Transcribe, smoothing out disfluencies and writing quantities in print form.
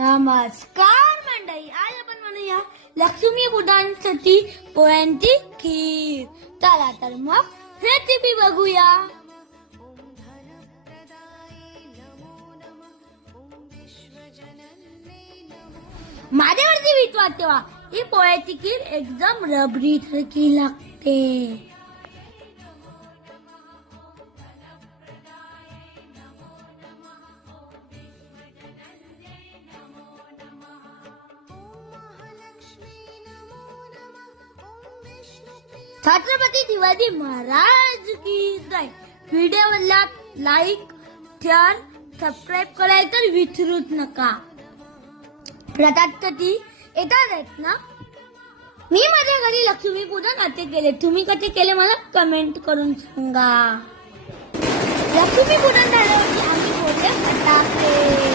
नमस्कार मंडळी, आज आपण म्हणूया लक्ष्मी पूजनासाठी पोळ्यांची खीर. चला तर मग रेसिपी बघूया. माझ्यावरती विश्वास ठेवा, ही पोळ्याची खीर एकदम रबरी सारखी लागते. छत्रपती शिवाजी महाराज की जय. व्हिडिओला लाईक, शेअर, सबस्क्राईब करायचं विसरूच नका. प्रसाद कधी येतात आहेत ना. मी माझ्या घरी लक्ष्मी पूजन असे केले, तुम्ही कसे केले मला कमेंट करून सांगा. लक्ष्मी पूजन झाल्यावरती आम्ही फोडले फटाके.